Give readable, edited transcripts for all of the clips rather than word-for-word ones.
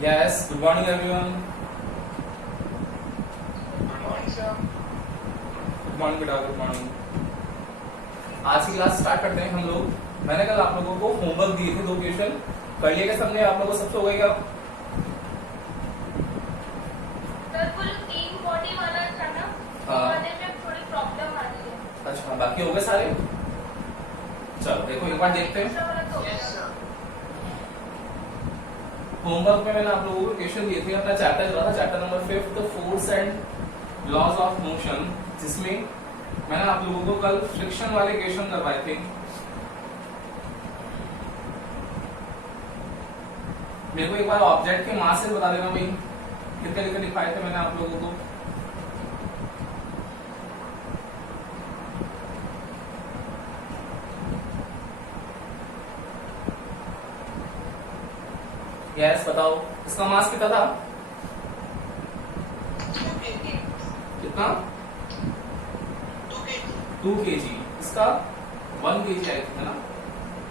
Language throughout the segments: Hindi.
Yes, good morning everyone. Good morning sir. Good morning बेटा, गुड मॉर्निंग। आज की क्लास स्टार्ट करते हैं हम लोग। मैंने कल आप लोगों को होमवर्क दिए थे 2 क्वेश्चन, कर लिए क्या सबने? आप लोगों को सबसे हो गया क्या? सर कुल 3 बॉडी वाला था ना, हाँ। वाले में थोड़ी प्रॉब्लम आ रही है। अच्छा, बाकी हो गए सारे? चलो देखो एक बार देखते हैं। दूसरा वाला तो यस सर। होमवर्क में मैंने आप लोगों को क्वेश्चन दिए थे, अपना चैप्टर चला था, chapter number 5 the force and laws of motion, जिसमें मैंने आप लोगों को कल फ्रिक्शन वाले क्वेश्चन करवाए थे। मेरे को एक बार ऑब्जेक्ट के मास से बता देना भाई, कितने कितने दिखाए थे मैंने आप लोगों को। यस बताओ, इसका मास कितना था? कितना? 2 kg। इसका 1 kg है ना,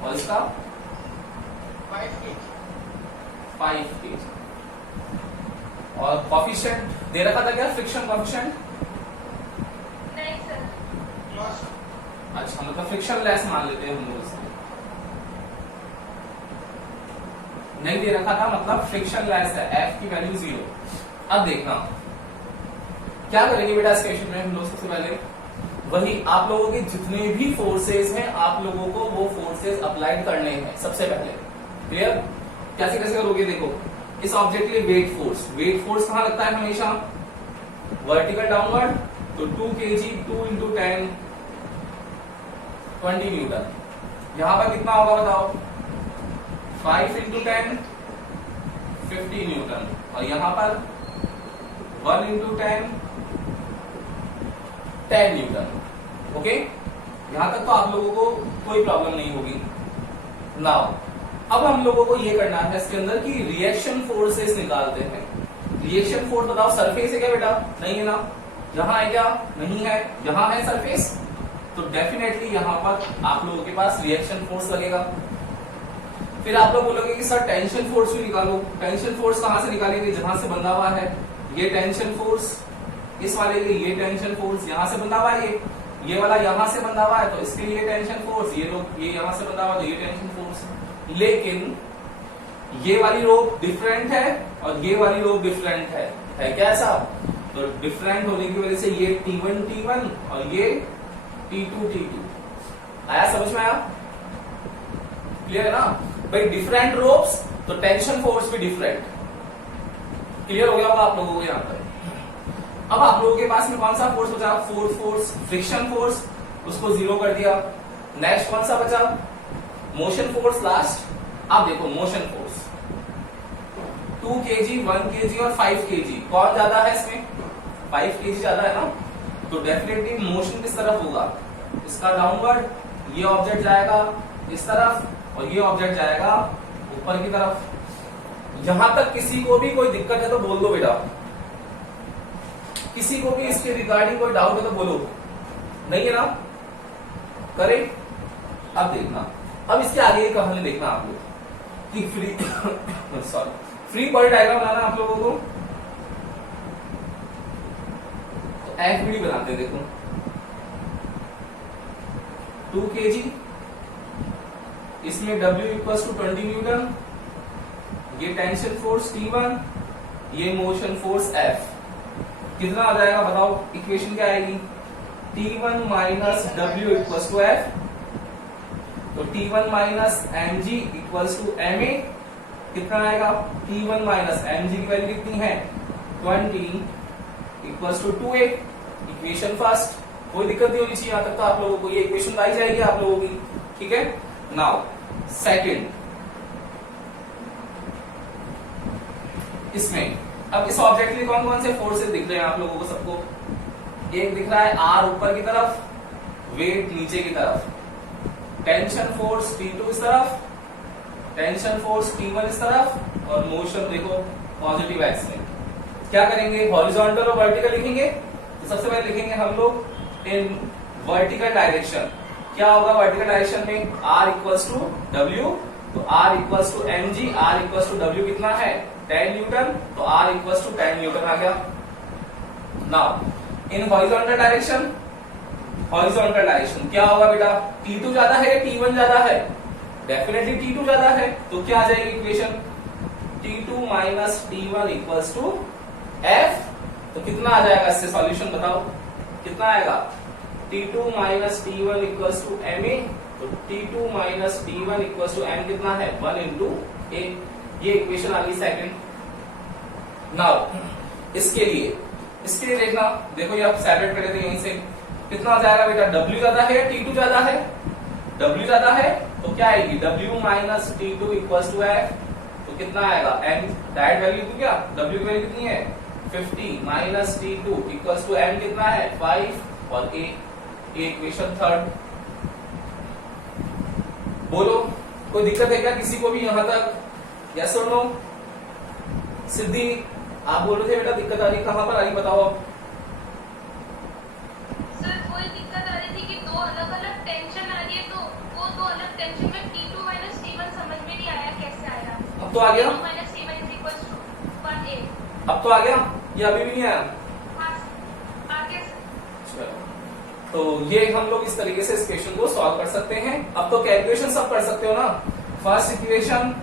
और इसका 5 kg। और कॉफिशिएंट दे रखा था क्या, फ्रिक्शन कॉफिशिएंट? नहीं सर। अच्छा, मतलब फ्रिक्शन लेस मान लेते हैं हम लोग इसको। नहीं दे रखा था मतलब फ्रिक्शन लेस है, F की वैल्यू 0। अब देखना क्या करेंगे बेटा इस क्वेश्चन में हम लोग। सबसे पहले वही आप लोगों के जितने भी फोर्सेस हैं, आप लोगों को वो फोर्सेस अप्लाइड करने हैं सबसे पहले। क्लियर? कैसे कैसे करोगे देखो। इस ऑब्जेक्ट के लिए वेट फोर्स कहां लगता है हमेशा? Vertical downward. तो 2 kg 2 into 10 20 न्यूटन। यहां पर कितना होगा बताओ? 5 into 10 50 न्यूटन। और यहां पर 1 into 10 10 न्यूटन। ओके, यहां तक तो आप लोगों को कोई प्रॉब्लम नहीं होगी। नाउ अब हम लोगों को ये करना है इसके अंदर कि रिएक्शन फोर्सेस निकालते हैं। रिएक्शन फोर्स बताओ, सरफेस है क्या बेटा? नहीं है ना। यहां है क्या? नहीं है। यहां है सरफेस, तो डेफिनेटली यहां पर आप लोगों के पास रिएक्शन फोर्स लगेगा। फिर आप लोग बोलोगे कि सर टेंशन फोर्स भी निकालो। टेंशन फोर्स कहां से निकालेंगे? जहां से बंधा हुआ है ये टेंशन फोर्स, इस वाले के लिए ये टेंशन फोर्स, यहां से बंधा हुआ है ये वाला यहां से बंधा हुआ है तो इसके लिए टेंशन फोर्स, ये लोग ये यहां से बंधा हुआ है तो ये टेंशन फोर्स। लेकिन ये वाली रोप डिफरेंट है और ये वाली रोप डिफरेंट है क्या ऐसा? तो डिफरेंट होने की वजह से ये T1 T1 और ये T2 T2। आया समझ में? आया? क्लियर है ना भाई? डिफरेंट रोप्स तो टेंशन फोर्स भी डिफरेंट। क्लियर हो गया होगा आप लोगों को यहां पर। अब आप लोगों के पास में कौन सा फोर्स बचा? फोर्स फ्रिक्शन फोर्स, उसको 0 कर दिया। नेक्स्ट कौन सा बचा? Motion force last. अब देखो मोशन फोर्स 2 kg 1 kg और 5 kg, कौन ज्यादा है इसमें? 5 kg ज्यादा है ना। तो डेफिनेटली मोशन किस तरफ होगा? इसका डाउनवर्ड। ये ऑब्जेक्ट जाएगा इस तरफ और ये ऑब्जेक्ट जाएगा ऊपर की तरफ। यहां तक किसी को भी कोई दिक्कत है तो बोल दो बेटा। किसी को भी इसके रिगार्डिंग कोई डाउट है तो बोलो। नहीं है ना? करें? अब देखना, अब इसके आगे की कहानी देखना आप लोग कि फ्री बॉडी डायग्राम बनाना आप लोगों को। तो एफबीडी बनाते हैं। देखो 2 kg, इसमें W इक्वल्स टू 20 न्यूटन, ये टेंशन फोर्स T1, ये मोशन फोर्स F। कितना आ जाएगा बताओ? इक्वेशन क्या आएगी? T1 minus W equals to F। तो T1 minus mg equals to ma। कितना आएगा? T1 माइनस mg की वैल्यू कितनी है? 20 equals to 2a। Equation first, कोई दिक्कत नहीं होनी चाहिए यहां तक तो आप लोगों को। ये इक्वेशन आई जाएगी आप लोगों की, ठीक है। नाउ सेकंड, इसमें अब इस ऑब्जेक्ट के लिए कौन कौन से फोर्सेस दिख रहे हैं आप लोगों को सबको? एक दिख रहा है R ऊपर की तरफ, वेट नीचे की तरफ, टेंशन फोर्स T2 इस तरफ, टेंशन फोर्स T1 इस तरफ, और मोशन देखो पॉजिटिव एक्स में। क्या करेंगे? हॉरिजॉन्टल और वर्टिकल लिखेंगे। तो सबसे पहले लिखेंगे हम लोग इन वर्टिकल डायरेक्शन। क्या होगा वर्टिकल डायरेक्शन में? R इक्वल्स टू W तो R equals to mg, R equals to W कितना है 10 न्यूटन, तो R इक्वल्स टू 10 न्यूटन आ गया। Now in horizontal direction, horizontal direction क्या होगा बेटा, T2 ज्यादा है या T1 ज्यादा है, डेफिनेटली T2 ज्यादा है, तो क्या आ जाएगी equation T2 minus T1 equals to F। तो कितना आ जाएगा इससे सॉल्यूशन बताओ कितना आएगा, T2 minus T1 equals to MA, तो T2 minus T1 equals to M कितना है 1 इंटू A। ये इक्वेशन आ गई सेकंड। नाउ इसके लिए देखना, देखो ये आप सेपरेट कर देते हैं यहीं से, कितना आ जाएगा बेटा, W ज्यादा है या T2 ज्यादा है, W ज्यादा है तो क्या आएगी W minus T2 equals to F, तो कितना आएगा M डायरेक्ट वैल्यू तो क्या W की वैल्यू कितनी है 50 minus T2 equals to M कितना है 5 और A। ये इक्वेशन थर्ड। बोलो कोई दिक्कत है क्या किसी को भी यहां तक, यस और नो। सिद्धि आप बोल रहे थे बेटा दिक्कत आ रही, कहां पर आ रही बताओ अब। सर कोई दिक्कत आ रही थी कि दो अलग अलग टेंशन आ रही है, तो वो दो अलग टेंशन में T2 माइनस T1 समझ में नहीं आया कैसे आया। अब तो आ गया, T2 minus T1 is equal to 1A। अब तो आ गया, ये अभी भी नहीं आया। हाँ आगे सर। तो ये हम लोग इस तरीके से इस क्वेश्चन को सॉल्व कर सकते हैं। अब तो कैलकुलेशन सब कर सकते हो ना, first equation,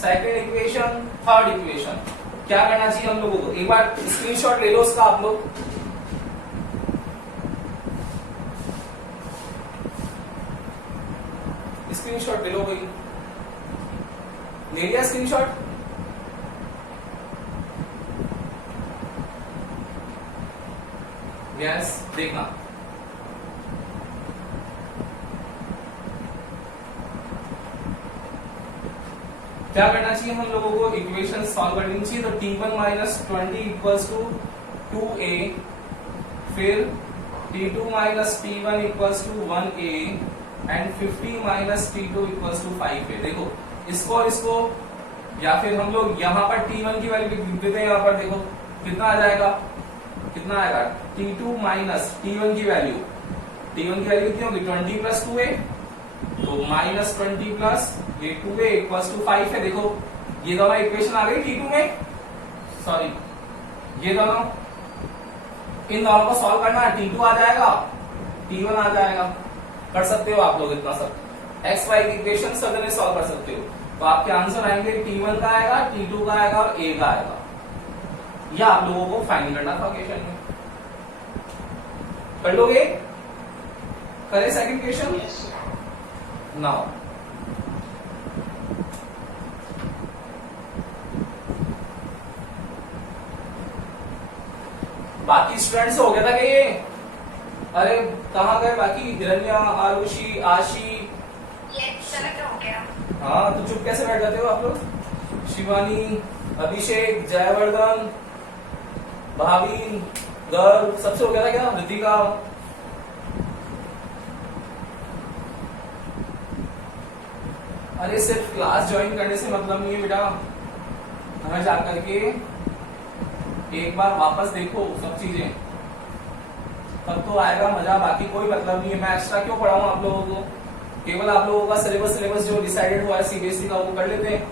second equation, third equation. क्या करना चाहिए हम लोगों को, एक बार स्क्रीनशॉट ले लो उसका आप लोग। स्क्रीनशॉट ले लो भाई, ले लिया स्क्रीनशॉट। यस देखना, क्या करना चाहिए हम लोगों को, इक्वेशन सॉल्व करनी चाहिए। तो T1 minus 20 equals to 2A, फिर T2 minus T1 equals to 1A and 50 minus T2 equals to 5A। देखो इसको और इसको, या फिर हम लोग यहाँ पर T1 की वैल्यू लिख देते हैं, यहाँ पर देखो कितना आ जाएगा, कितना आएगा T2 माइनस T1 की वैल्यू, T1 की वैल्यू कितनी होगी 20 प्लस 2A, तो माइनस 20 प्लस ये 2A इक्वल्स टू 5 है। देखो ये दोनों इक्वेशन आ गई T2 में, सॉरी ये दोनों, इन दोनों को सॉल्व करना है, T2 आ जाएगा T1 आ जाएगा, कर सकते हो आप लोग इतना सब, एक्स वाई की इक्वेशन सभी सॉल्व कर सकते हो। तो आपके आंसर आएंगे T1 का आएगा, T2 का आएगा और A का आएगा। यह आप लोगों को फाइंड करना था क्वेश्चन में, कर लोगे, करें सेकंड क्वेश्चन। नाउ बाकी स्टूडेंट्स हो गया था क्या ये, अरे कहाँ गए बाकी, हिरण्या, आरुषि, आशी, हो गया। हाँ तो चुप कैसे बैठ जाते हो आप लोग, शिवानी, अभिषेक, जयवर्धन, भाभी, गर्व, सबसे हो गया था क्या, रितिका। अरे सिर्फ क्लास ज्वाइन करने से मतलब नहीं है बेटा, घर जाकर के एक बार वापस देखो सब चीजें, तब तो आएगा मजा, बाकी कोई मतलब नहीं है। मैं एक्स्ट्रा क्यों पढ़ाऊं आप लोगों को, केवल आप लोगों का सिलेबस जो डिसाइडेड हुआ है सीबीएसई का वो कर लेते हैं,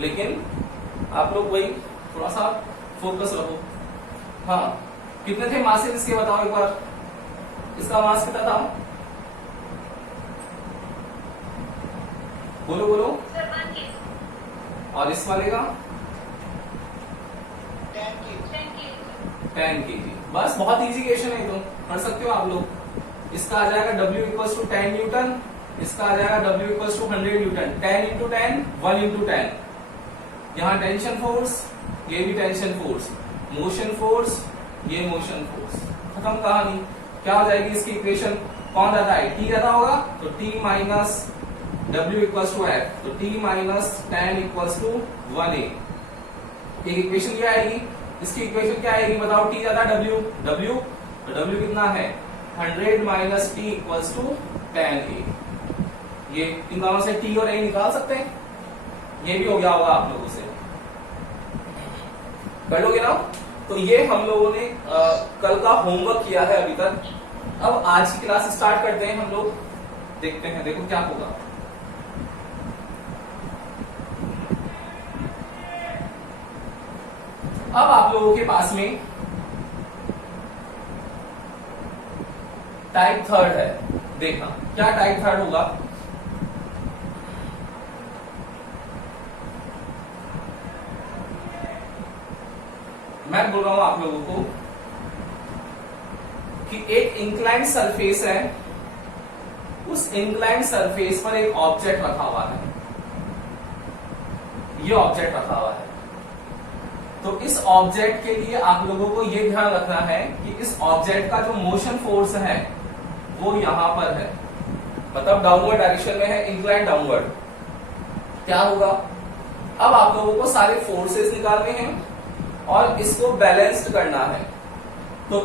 लेकिन आप लोग वही थोड़ा सा फोकस रखो। हाँ कितने थे मार्क्स इसके बताओ एक बार, इसका मार्क्स कितना था, बोलो बोलो। Sir 1 kg। और इस वाले का 10 kg। बस बहुत इजी क्वेश्चन है, तो कर सकते हो आप लोग। इसका आ जाएगा W इक्वल्स टू 10 न्यूटन, इसका आ जाएगा W equals to 100 newton, 10 into 10 1 into 10। यहाँ टेंशन फोर्स, ये भी टेंशन फोर्स, मोशन फोर्स, ये मोशन फोर्स, खत्म कहानी। क्या हो जाएगी इसकी इक्वेशन, कौन ज्यादा है, T ज्यादा होगा तो T minus W equals to F, तो T minus 10 equals to 1A। एक इक्वेशन क्या आएगी, इसकी इक्वेशन क्या आएगी बताओ, T ज्यादा W, तो W कितना है 100 minus T equals to 10A। ये इन दोनों से T और A निकाल सकते हैं, ये भी हो गया होगा आप लोगों से, कर लोगे ना। तो ये हम लोगों ने कल का होमवर्क किया है अभी तक। अब आज की क्लास स्टार्ट करते हैं हम लोग, देखते हैं देखो क्या होगा। अब आप लोगों के पास में टाइप थर्ड है, देखना क्या टाइप थर्ड होगा। मैं बोल रहा हूं आप लोगों को कि एक इंक्लाइंड सरफेस है, उस इंक्लाइंड सरफेस पर एक ऑब्जेक्ट रखा हुआ है, ये ऑब्जेक्ट रखा हुआ है। तो इस ऑब्जेक्ट के लिए आप लोगों को यह ध्यान रखना है कि इस ऑब्जेक्ट का जो मोशन फोर्स है वो यहां पर है, मतलब डाउनवर्ड डायरेक्शन में है, इंक्लाइंड डाउनवर्ड। क्या होगा, अब आप लोगों को सारे फोर्सेस निकालने हैं और इसको बैलेंस्ड करना है। तो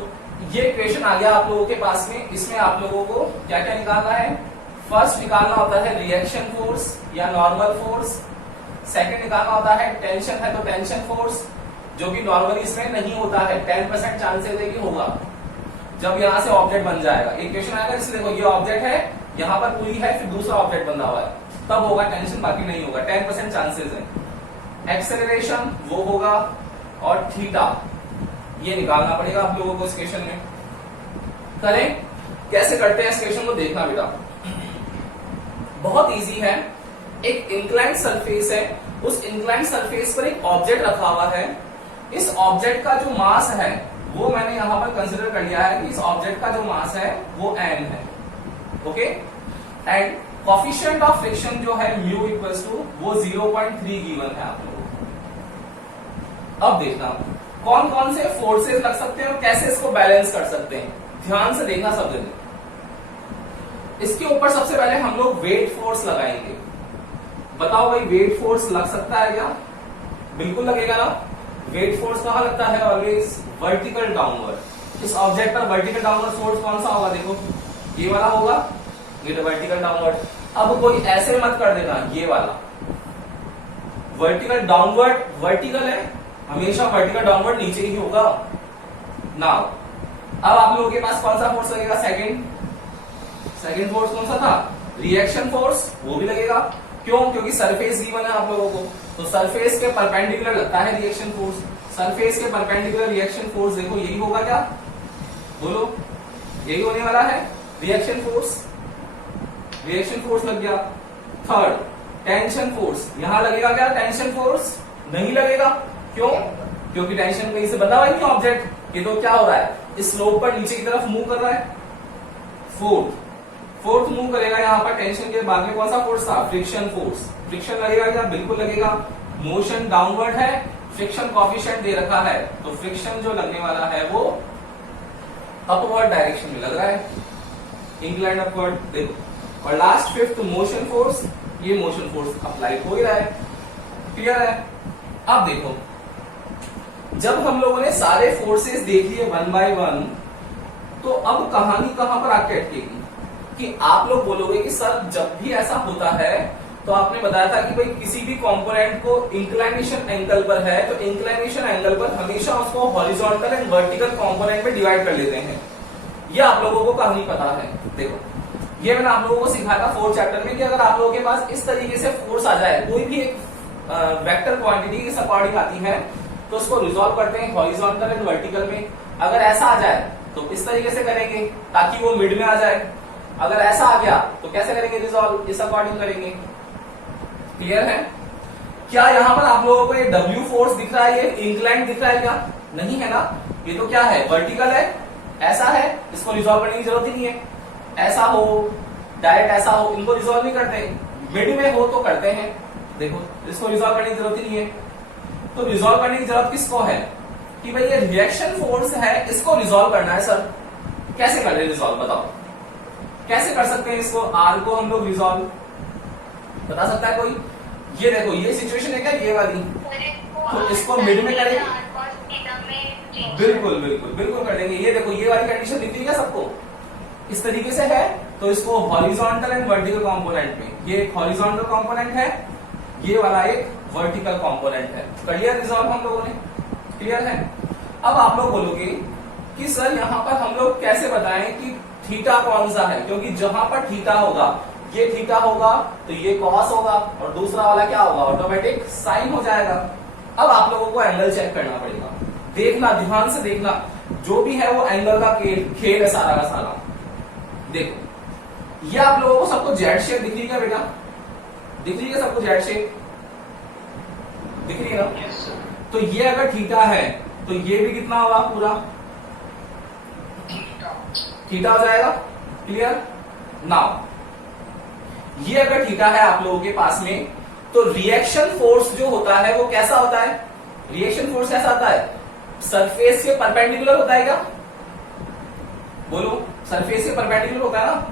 ये इक्वेशन आ गया आप लोगों के पास में। इसमें आप लोगों को क्या क्या निकालना है, फर्स्ट निकालना होता है रिएक्शन फोर्स या नॉर्मल फोर्स, सेकंड निकालना होता है टेंशन है तो टेंशन फोर्स, जो कि नॉर्मली इसमें नहीं होता है, 10% चांसेस है कि होगा जब यहां से ऑब्जेक्ट बन जाएगा। इक्वेशन आएगा इसलिए देखो ये ऑब्जेक्ट है, यहां पर पूरी है, फिर दूसरा ऑब्जेक्ट बना हुआ है, तब होगा टेंशन, बाकी नहीं होगा, 10% चांसेस है। एक्सेलरेशन वो होगा और थीटा ये निकालना पड़ेगा आप लोगों को इस क्वेश्चन में। करें कैसे करते हैं इस क्वेश्चन को, देखना बेटा बहुत इजी है। एक इंक्लाइंड सरफेस है, उस इंक्लाइंड सरफेस पर एक ऑब्जेक्ट रखा हुआ है। इस ऑब्जेक्ट का जो मास है वो मैंने यहां पर कंसिडर कर लिया है कि इस ऑब्जेक्ट का जो मास है वो m है, okay. And coefficient of friction जो है म्यू इक्वल्स टू वो 0.3 गिवन है आप लोगों को। अब देखना कौन कौन से फोर्सेस लग सकते हैं और कैसे इसको बैलेंस कर सकते हैं, ध्यान से देखना सब जगह। इसके ऊपर सबसे पहले हम लोग वेट फोर्स लगाएंगे। बताओ भाई वेट फोर्स लग सकता है क्या? बिल्कुल लगेगा ना। वेट फोर्स कहां लगता है? Always vertical downward. इस ऑब्जेक्ट पर वर्टिकल डाउनवर्ड फोर्स कौन सा होगा? देखो ये वाला होगा, ये तो वर्टिकल डाउनवर्ड। अब कोई ऐसे मत कर देना, ये वाला वर्टिकल डाउनवर्ड, वर्टिकल है हमेशा, वर्टिकल डाउनवर्ड नीचे ही होगा। नाउ अब आप लोगों के पास कौन सा फोर्स लगेगा? सेकंड फोर्स कौन सा था? रिएक्शन फोर्स, वो भी लगेगा। क्यों? क्योंकि सरफेस गिवन है आप लोगों को, तो सरफेस के परपेंडिकुलर लगता है रिएक्शन फोर्स। सरफेस के परपेंडिकुलर रिएक्शन फोर्स देखो यही होगा क्या? बोलो, यही होने वाला है रिएक्शन फोर्स। रिएक्शन फोर्स लग गया। थर्ड टेंशन फोर्स, यहां लगेगा क्या? टेंशन फोर्स नहीं लगेगा। क्यों? क्योंकि टेंशन कहीं से बंधा हुआ नहीं ऑब्जेक्ट, ये तो क्या हो रहा है? इस स्लोप पर नीचे की तरफ मूव कर रहा है। फोर्थ मूव करेगा, यहां पर टेंशन के बाद में कौन सा फोर्स था? Friction force. फ्रिक्शन लगेगा क्या? बिल्कुल लगेगा। मोशन डाउनवर्ड है, फ्रिक्शन कोएफिशिएंट दे रखा है, तो फ्रिक्शन जो लगने वाला है वो अपवर्ड डायरेक्शन में लग रहा है, इंक्लाइंड अपवर्ड। देखो, और लास्ट फिफ्थ मोशन फोर्स, ये मोशन फोर्स अप्लाई हो ही रहा है। क्लियर है? अब देखो, जब हम लोगों ने सारे फोर्सेस देख लिए 1 by 1, तो अब कहानी कहां पर आके अटकेगी कि आप लोग बोलोगे कि सर जब भी ऐसा होता है तो आपने बताया था कि भाई किसी भी कंपोनेंट को इंक्लाइनेशन एंगल पर है तो इंक्लाइनेशन एंगल पर हमेशा उसको हॉरिजॉन्टल एंड वर्टिकल कंपोनेंट में डिवाइड कर लेते हैं। ये आप लोगों को कहानी पता है। देखो, ये मैंने आप लोगों को सिखाया था 4th चैप्टर में कि अगर आप लोगों के पास इस तरीके से फोर्स आ जाए, कोई भी एक वेक्टर क्वांटिटी की अकॉर्डिंग आती है, तो उसको रिजॉल्व करते हैं हॉरिजॉन्टल एंड वर्टिकल में। अगर ऐसा आ जाए तो इस तरीके से करेंगे ताकि वो मिड में आ जाए। अगर ऐसा आ गया तो कैसे करेंगे रिजॉल्व? इस अकॉर्डिंग करेंगे। क्लियर है? क्या यहां पर आप लोगों को ये W फोर्स दिख रहा है, ये इंक्लाइंड दिख रहा है क्या? नहीं है ना। ये तो क्या है? वर्टिकल है। ऐसा है, इसको रिजॉल्व करने की जरूरत ही नहीं है। ऐसा हो, डायरेक्ट ऐसा हो, इनको रिजॉल्व नहीं करते। मिड में हो तो करते हैं। देखो, इसको रिजॉल्व करने की जरूरत ही नहीं है। तो रिजॉल्व करने की जरूरत किसको है कि भाई ये रिएक्शन फोर्स है, इसको रिजॉल्व करना है। सर कैसे कर रहे हैं रिजॉल्व? बताओ कैसे कर सकते हैं इसको? आर को हम लोग रिजॉल्व बता सकता है कोई? ये देखो, ये सिचुएशन है क्या? ये वाली, तो इसको मिड में करेंगे। बिल्कुल बिल्कुल बिल्कुल कर देंगे। ये देखो, ये वाली कंडीशन दिख रही है सबको? इस तरीके से है, तो इसको हॉरिजॉन्टल एंड वर्टिकल कंपोनेंट में, ये एक हॉरिजॉन्टल कंपोनेंट है, ये वाला एक वर्टिकल कंपोनेंट है। कर लिया रिजॉल्व हम लोगों ने? क्लियर है? अब आप लोग बोलोगे कि सर यहां पर हम लोग कैसे बताएं कि थीटा कौन सा है? क्योंकि जहां पर थीटा होगा, ये थीटा होगा तो ये कॉस होगा, और दूसरा वाला क्या होगा? ऑटोमेटिक साइन हो जाएगा। अब आप लोगों को एंगल चेक करना पड़ेगा। देखना, ध्यान से देखना, जो भी है वो एंगल का खेल है सारा का सारा। देखो ये आप लोगों को सबको जेड शेप दिख रही है बेटा? दिख रही है सबको जेड शेप? दिख रही है ना? Yes, sir. तो ये अगर थीटा है तो ये भी कितना होगा पूरा? थीटा हो जाएगा। क्लियर? नाउ ये अगर थीटा है आप लोगों के पास में, तो रिएक्शन फोर्स जो होता है वो कैसा होता है? रिएक्शन फोर्स कैसा होता है? सरफेस के परपेंडिकुलर होता है क्या? बोलो, सरफेस के परपेंडिकुलर होता है ना?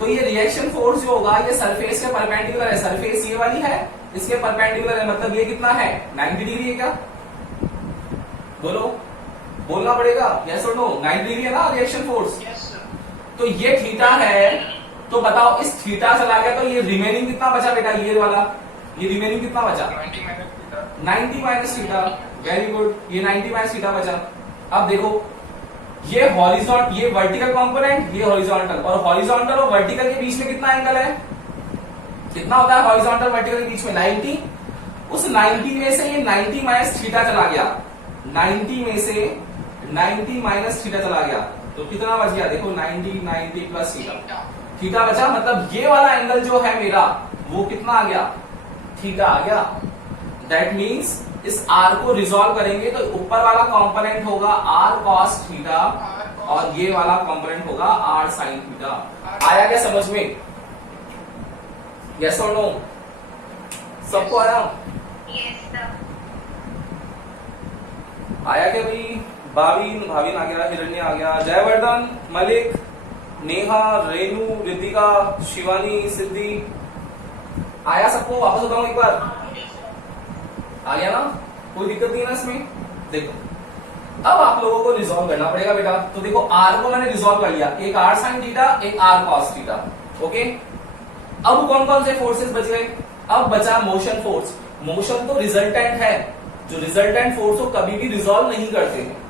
तो ये रिएक्शन फोर्स जो होगा ये सरफेस के परपेंडिकुलर है। सरफेस ये वाली है, इसके परपेंडिकुलर है, मतलब ये कितना है? 90 डिग्री है क्या? बोलो, बोलना पड़ेगा, यस और नो? 90 डिग्री है ना रिएक्शन फोर्स? Yes, sir. तो ये थीटा है, तो बताओ इस थीटा चला गया तो ये रिमेनिंग कितना बचा बेटा? ये वाला, ये रिमेनिंग कितना बचा? 90 minus theta. 90 minus theta. Very good, ये 90 माइनस थीटा बचा। अब देखो ये हॉरिजॉन्टल, ये वर्टिकल कंपोनेंट, ये हॉरिजॉन्टल, और हॉरिजॉन्टल और वर्टिकल के बीच में कितना एंगल है? कितना होता है हॉरिजॉन्टल वर्टिकल के बीच में? 90। उस 90 में से ये 90 माइनस थीटा चला गया, 90 में से 90 माइनस थीटा चला गया, तो कितना बच गया? देखो 90 90 प्लस थीटा, थीटा बचा। मतलब ये वाला एंगल जो है मेरा वो कितना आ गया? थीटा आ गया। दैट मीन्स इस आर को रिजॉल्व करेंगे तो ऊपर वाला कंपोनेंट होगा आर कॉस थीटा और ये वाला कंपोनेंट होगा आर साइन थीटा। आया क्या समझ में? यस और नो? सबको आया? Yes, sir. आया क्या भाई? भाविन आ गया, हिरण्य आ गया, जयवर्धन, मलिक, नेहा, रेनू, रितिका, शिवानी, सिद्धि, आया सबको? वापस बताऊं एक बार, आ गया ना? कोई दिक्कत नहीं है ना इसमें? देखो अब आप लोगों को रिजॉल्व करना पड़ेगा बेटा। तो देखो आर को मैंने रिजॉल्व कर लिया, एक आर साइन थीटा, एक आर कॉस थीटा। ओके, अब कौन कौन से फोर्सेस बच गए? अब बचा मोशन फोर्स। मोशन तो रिजल्टेंट है, जो रिजल्टेंट फोर्स को कभी भी रिजॉल्व नहीं करते हैं।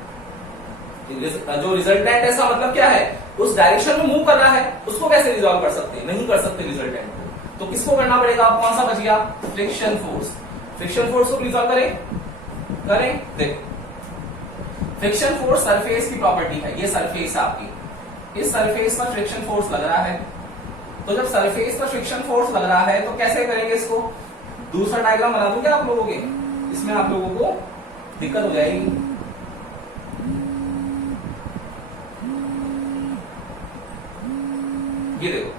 जो रिजल्टेंट है इसका मतलब क्या है? उस डायरेक्शन में मूव कर रहा है, उसको कैसे रिजॉल्व कर सकते हैं? नहीं कर सकते रिजल्टेंट को। तो किसको करना पड़ेगा? अब कौन सा बच गया? Friction force. फ्रिक्शन फोर्स को रिजॉल्व करें। देखो फ्रिक्शन फोर्स सरफेस की प्रॉपर्टी है, ये सरफेस है आपकी, इस सरफेस पर फ्रिक्शन फोर्स लग रहा है। तो जब सरफेस पर फ्रिक्शन फोर्स लग रहा है तो कैसे करेंगे इसको? दूसरा डायग्राम बना दूं क्या आप लोगों के? इसमें आप लोगों को दिक्कत हो जाएगी। ये देखो,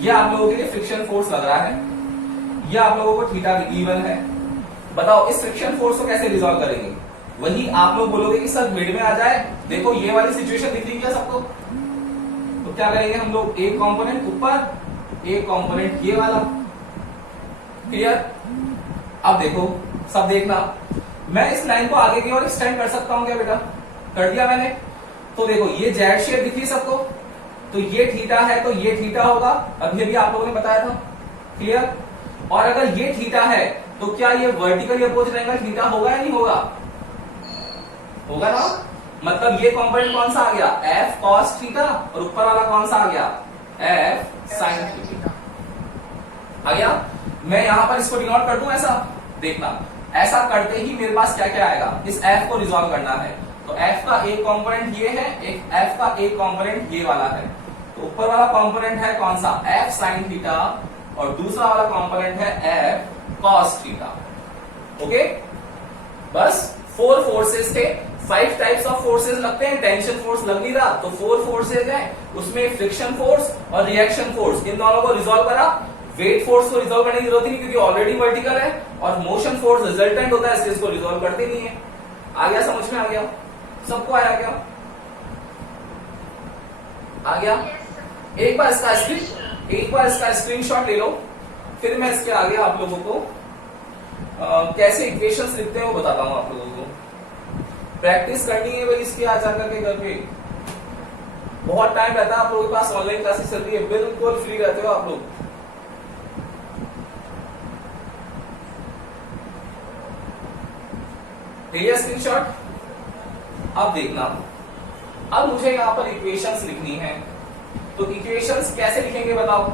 ये आप लोगों के लिए फ्रिक्शन फोर्स लग रहा है, ये आप लोगों को थीटा गिवन है। बताओ इस फ्रिक्शन फोर्स को कैसे रिजॉल्व करेंगे? वही आप लोग बोलोगे कि सर मिड में आ जाए। देखो ये वाली सिचुएशन दिख रही है सबको? तो क्या करेंगे हम लोग? एक कंपोनेंट ऊपर, एक कंपोनेंट ये वाला। क्लियर? अब देखो, सब देखना, मैं इस लाइन को आगे की ओर एक्सटेंड कर सकता हूं क्या बेटा? कर दिया मैंने। तो देखो ये जेड शेप दिख रही है सबको, तो ये थीटा है तो ये थीटा होगा, अभी अभी आप लोगों ने बताया था। क्लियर? और अगर ये थीटा है तो क्या ये वर्टिकली अपोजिट एंगल थीटा होगा या नहीं होगा? होगा ना? मतलब ये कंपोनेंट कौन सा आ गया? एफ कॉस थीटा, और ऊपर वाला कौन सा आ गया? F sine theta. आ गया? मैं यहां पर इसको डिनोट कर दूं ऐसा? देखना, ऐसा करते ही मेरे पास क्या क्या आएगा? इस एफ को रिजॉल्व करना है, तो एफ का एक कंपोनेंट ये है, एक एफ का एक कंपोनेंट ये वाला है। तो ऊपर वाला कंपोनेंट है कौन सा? एफ साइन थीटा, और दूसरा वाला कंपोनेंट है एफ कॉस थीटा। ओके, बस 4 फोर्सेस थे। 5 टाइप्स ऑफ फोर्सेस लगते हैं, टेंशन फोर्स लग नहीं रहा तो 4 फोर्सेस हैं, उसमें फ्रिक्शन फोर्स और रिएक्शन फोर्स, इन दोनों को रिजॉल्व करा। वेट फोर्स को रिजॉल्व करने की जरूरत ही नहीं क्योंकि ऑलरेडी वर्टिकल है, और मोशन फोर्स रिजल्टेंट होता है इसलिए इसको रिजॉल्व करते नहीं है। आ गया? समझ में आ गया? सबको आया क्या? आ गया? एक बार इसका स्क्रीनशॉट ले लो, फिर मैं इसके आगे आप लोगों को कैसे इक्वेशंस लिखते हैं वो बताता हूं आप लोगों को। प्रैक्टिस करनी है भाई इसकी, आज आकर के घर पे बहुत टाइम रहता है आप लोगों के पास, ऑनलाइन क्लासेस चल रही है, बिल्कुल फ्री रहते हो आप लोग। स्क्रीनशॉट? अब देखना, अब मुझे यहां पर इक्वेशंस लिखनी है, तो इक्वेशंस कैसे लिखेंगे बताओ?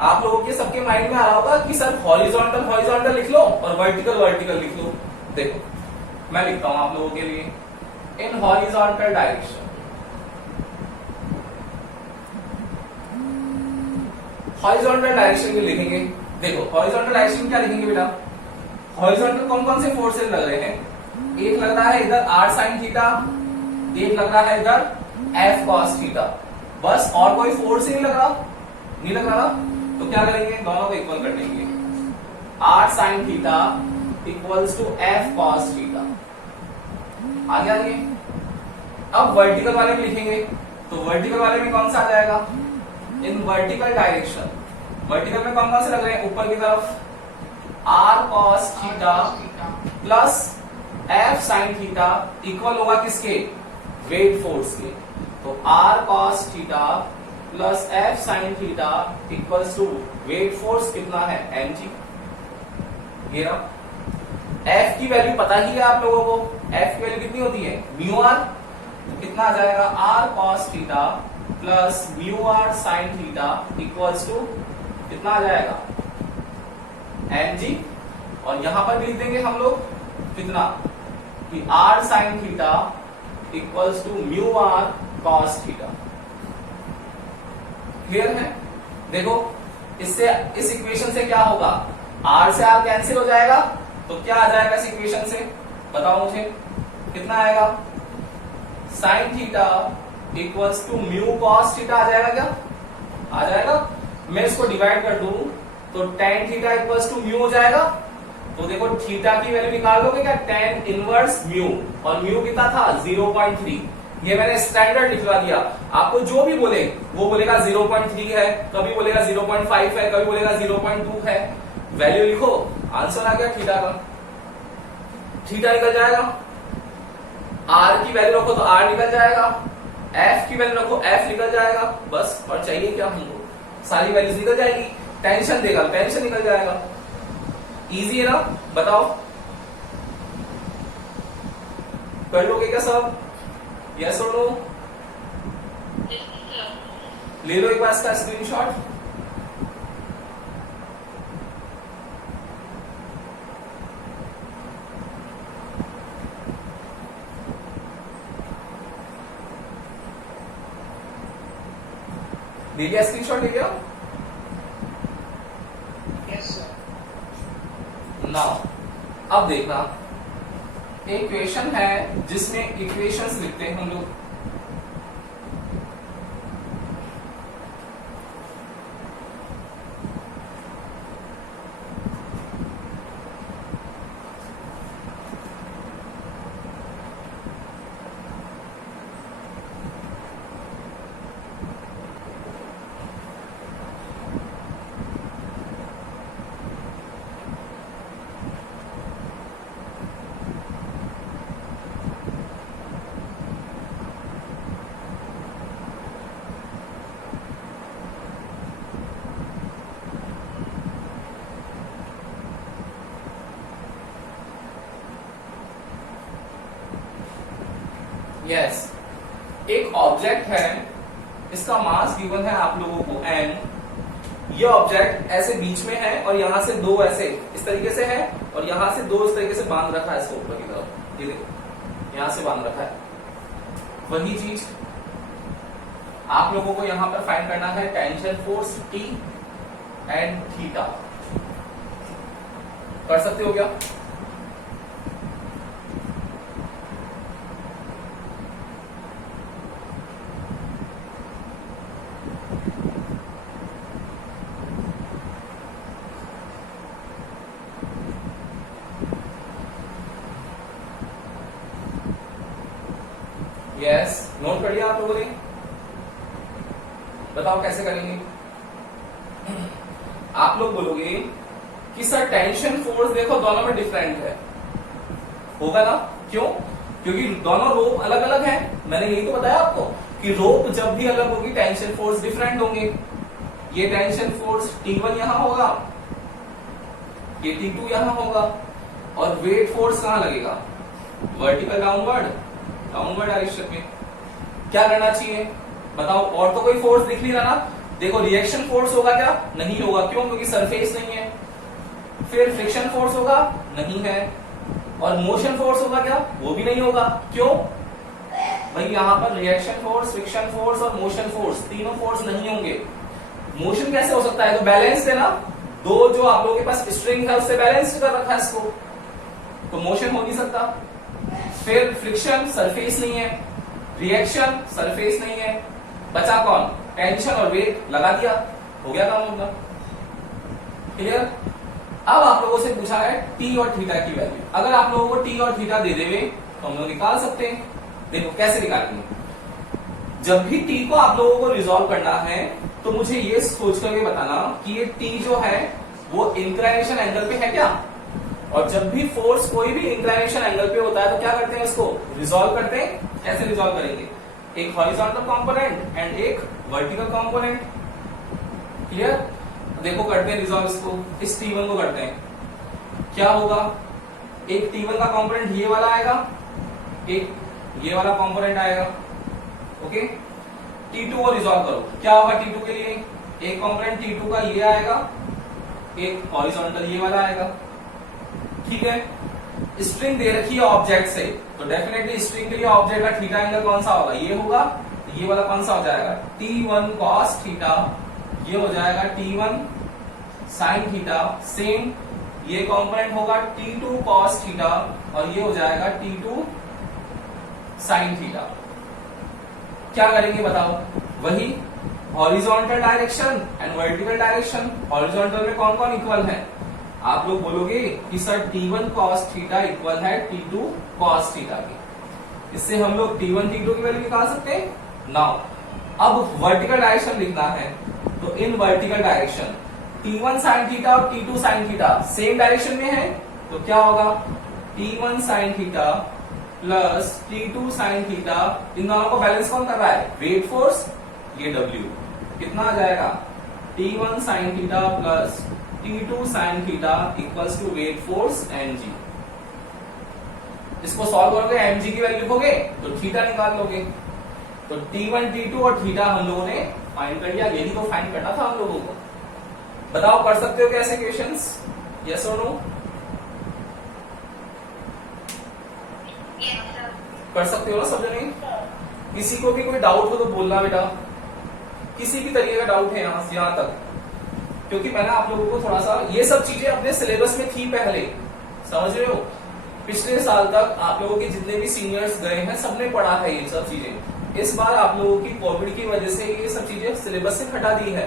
आप लोगों के सबके माइंड में आ रहा होगा कि सर हॉरिजॉन्टल लिख लो और वर्टिकल लिख लो। देखो मैं लिखता हूं आप लोगों के लिए, इन हॉरिजॉन्टल डायरेक्शन, हॉरिजॉन्टल डायरेक्शन में लिखेंगे। देखो हॉरिजॉन्टल डायरेक्शन क्या लिखेंगे बेटा, हॉरिजॉन्टल कौन कौन से फोर्सेस लग रहे हैं, एक लग रहा है इधर r sin थीटा, एक लग रहा है इधर f cos थीटा, बस और कोई फोर्स ही नहीं लग रहा, नहीं लग रहा। तो क्या करेंगे, दोनों को इक्वल कर देंगे, r sin theta equals to f cos theta. आगे आगे अब वर्टिकल वाले में लिखेंगे, तो वर्टिकल वाले में कौन सा आ जाएगा, इन वर्टिकल डायरेक्शन, वर्टिकल में कौन कौन से लग रहे हैं, ऊपर की तरफ r cos theta plus f sin theta equal होगा किसके, वेट फोर्स के। तो r cos theta plus f sin theta equals to weight force कितना है, mg। ये रहा, f की वैल्यू पता ही है आप लोगों को, f की वैल्यू कितनी होती है, म्यू आर। तो कितना आ जाएगा, r cos theta plus mu R sine theta equals to कितना आ जाएगा, mg। और यहां पर भी लिख देंगे हम लोग कितना, कि r sine theta equals to mu R cos theta. Clear है। देखो इससे, इस इक्वेशन से क्या होगा, r से r कैंसिल हो जाएगा, तो क्या आ जाएगा इस इक्वेशन से, बताओ मुझे कितना आएगा, sine theta equals to mu cos theta आ जाएगा, क्या आ जाएगा। मैं इसको डिवाइड कर दूं तो tan theta equals to mu हो जाएगा। तो देखो थीटा की वैल्यू निकाल लोगे क्या, tan इनवर्स म्यू, और म्यू कितना था 0.3, ये मैंने स्टैंडर्ड लिखवा दिया। आपको जो भी बोले वो बोलेगा 0.3 है, कभी बोलेगा 0.5 है, कभी बोलेगा 0.2 है, वैल्यू लिखो, आंसर आ गया थीटा का, थीटा निकल जाएगा। r की वैल्यू रखो तो r निकल जाएगा, f की वैल्यू रखो f निकल जाएगा, बस और चाहिए क्या हमको, सारी वैल्यूज निकल जाएगी, टेंशन देगा टेंशन निकल जाएगा। इजी है ना, बताओ कर लोगे क्या सब, यस और नो। ले लो एक बार इसका स्क्रीनशॉट। ले लिया स्क्रीनशॉट, ले लिया। नाउ अब देखना, इक्वेशन है जिसमें इक्वेशंस लिखते हैं हम लोग, यस एक ऑब्जेक्ट है, इसका मास गिवन है आप लोगों को m, ये ऑब्जेक्ट ऐसे बीच में है और यहां से दो ऐसे इस तरीके से है और यहां से दो इस तरीके से बांध रखा है इसको ऊपर की तरफ, ये देखो यहां से बांध रखा है। वही चीज आप लोगों को यहां पर फाइंड करना है, tension force T and theta. कर सकते हो क्या? यस, नोट कर लिया आप लोगों ने? बताओ कैसे करेंगे। आप लोग बोलोगे कि सर टेंशन फोर्स देखो दोनों में डिफरेंट है, होगा ना? क्यों? क्योंकि दोनों रोप अलग अलग हैं। मैंने यही तो बताया आपको कि रोप जब भी अलग होगी टेंशन फोर्स डिफरेंट होंगे। ये टेंशन फोर्स T1 यहां होगा, ये T2 यहां होगा, और वेट फोर्स कहां लगेगा? वर्टिकल डाउनवर्ड डायरेक्शन में। क्या करना चाहिए बताओ? और तो कोई फोर्स दिख नहीं रहा ना। देखो रिएक्शन फोर्स होगा क्या? नहीं होगा। क्यों? क्योंकि सरफेस नहीं है। फिर फ्रिक्शन फोर्स होगा? नहीं है। और मोशन फोर्स होगा क्या? वो भी नहीं होगा। क्यों भाई? यहां पर रिएक्शन फोर्स, फ्रिक्शन फोर्स और मोशन फोर्स, तीनों फोर्स नहीं होंगे। मोशन कैसे हो सकता है? तो बैलेंस्ड है ना, दो जो आप लोगों के पास स्ट्रिंग है उससे बैलेंस्ड कर रखा है इसको, तो मोशन हो नहीं सकता। फिर फ्रिक्शन, सरफेस नहीं है, रिएक्शन, सरफेस नहीं है, बचा कौन? टेंशन और वेट, लगा दिया, हो गया काम होगा। क्लियर? अब आप लोगों से पूछा है टी और थीटा की वैल्यू। अगर आप लोगों को टी और थीटा दे देवे तो हम लोग निकाल सकते हैं। देखो कैसे निकालेंगे। जब भी टी को आप लोगों को रिजॉल्व करना है तो मुझे ये सोच करके बताना कि ये टी जो है वो इंक्लाइनेशन एंगल पे है क्या। और जब भी फोर्स कोई भी इंक्लाइनेशन एंगल पे होता है तो क्या करते हैं? उसको रिजॉल्व करते हैं। कैसे रिजॉल्व करेंगे? एक हॉरिजॉन्टल कंपोनेंट एंड एक वर्टिकल कंपोनेंट। क्लियर? देखो करते हैं रिजॉल्व इसको। इस T1 को करते हैं। क्या होगा? एक T1 का कंपोनेंट ये वाला आएगा, एक ये वाला कंपोनेंट आएगा। ओके, T2 को रिजॉल्व करो। क्या होगा T2 के लिए? एक कंपोनेंट T2 का ये आएगा, एक हॉरिजॉन्टल ये वाला आएगा। ठीक है, स्ट्रिंग दे रखी है ऑब्जेक्ट से, तो डेफिनेटली स्ट्रिंग के लिए ऑब्जेक्ट का थीटा एंगल कौन सा होगा? ये होगा। ये वाला कौन सा हो जाएगा? T1 cos थीटा, ये हो जाएगा T1 sin थीटा। सेम ये कंपोनेंट होगा T2 cos थीटा और ये हो जाएगा T2 sin थीटा। क्या करेंगे बताओ? वही horizontal direction and vertical direction. Horizontal में कौन कौन इक्वल है? आप लोग बोलोगे कि sir T1 cos theta equal है T2 cos थीटा के। इससे हम लोग T1 T2 की वैल्यू निकाल सकते हैं। नाउ अब वर्टिकल डायरेक्शन लिखना है, तो in vertical direction T1 sin theta और T2 sin theta same direction में है, तो क्या होगा? T1 sin theta plus T2 sin theta. इन दोनों को बैलेंस कौन कर रहा है? वेट फोर्स, ये W। कितना आ जाएगा? T1 sin theta plus T2 sin theta equals to weight force mg। इसको सॉल्व करोगे, mg की वैल्यू लिखोगे तो थीटा निकाल लोगे। तो T1 T2 और थीटा हम लोगों ने फाइंड कर लिया। यही तो फाइंड करना था हम लोगों को। बताओ कर सकते हो क्या ऐसे क्वेश्चंस? यस और नो? कर सकते हो ना सब जने? किसी को भी कोई डाउट हो तो बोलना बेटा। किसी भी तरीके का डाउट है यहां तक? क्योंकि मैंने आप लोगों को थोड़ा सा ये सब चीजें अपने सिलेबस में थी पहले, समझ रहे हो? पिछले साल तक आप लोगों के जितने भी सीनियर्स गए हैं सबने पढ़ा है ये सब चीजें। इस बार आप लोगों की कोविड की वजह से ये सब चीजें सिलेबस से हटा दी है।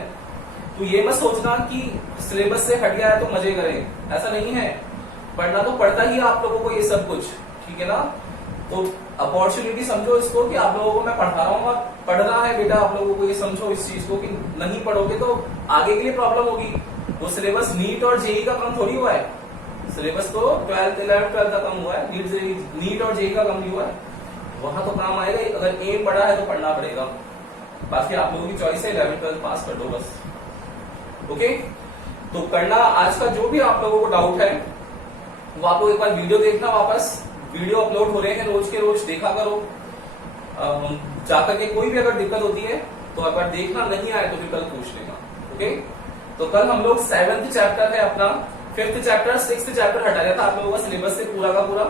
तो ये मत सोचना कि सिलेबस से हट गया है तो मजे करें, ऐसा नहीं है। पढ़ना तो पड़ता ही है आप लोगों को ये सब कुछ, ठीक है ना? तो अपॉर्चुनिटी समझो इसको कि आप लोगों को मैं पढ़ा रहा हूँ और पढ़ना है बेटा। आप लोगों को ये समझो इस चीज को कि नहीं पढ़ोगे तो आगे के लिए प्रॉब्लम होगी। वो सिलेबस नीट और जेई का कम थोड़ी हुआ है। सिलेबस तो 12th 11th 12th का कम हुआ है, नीट और जेई का कम नहीं हुआ है। वहां तो काम आएगा ही। अगर एम बड़ा है तो पढ़ना पड़ेगा। बाकी आप लोगों की चॉइस है, 11th 12th पास कर दो बस। ओके, तो करना आज का जो भी आप लोगों को डाउट है वो आप लोग एक बार वीडियो देखना वापस। वीडियो अपलोड हो रहे हैं रोज के रोज, देखा करो। जाकर के कोई भी अगर दिक्कत होती है तो अगर देखना नहीं आए तो फिर कल पूछ लेना। ओके, तो कल हम लोग 7th चैप्टर है अपना, 5th चैप्टर 6th चैप्टर हटा दिया था आप लोगों का सिलेबस से पूरा का पूरा।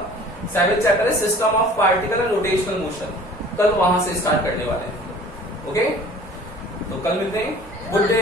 7th चैप्टर है system of particle and rotational motion. कल वहां से स्टार्ट करने वाले हैं। ओके, तो कल मिलते हैं। Good day.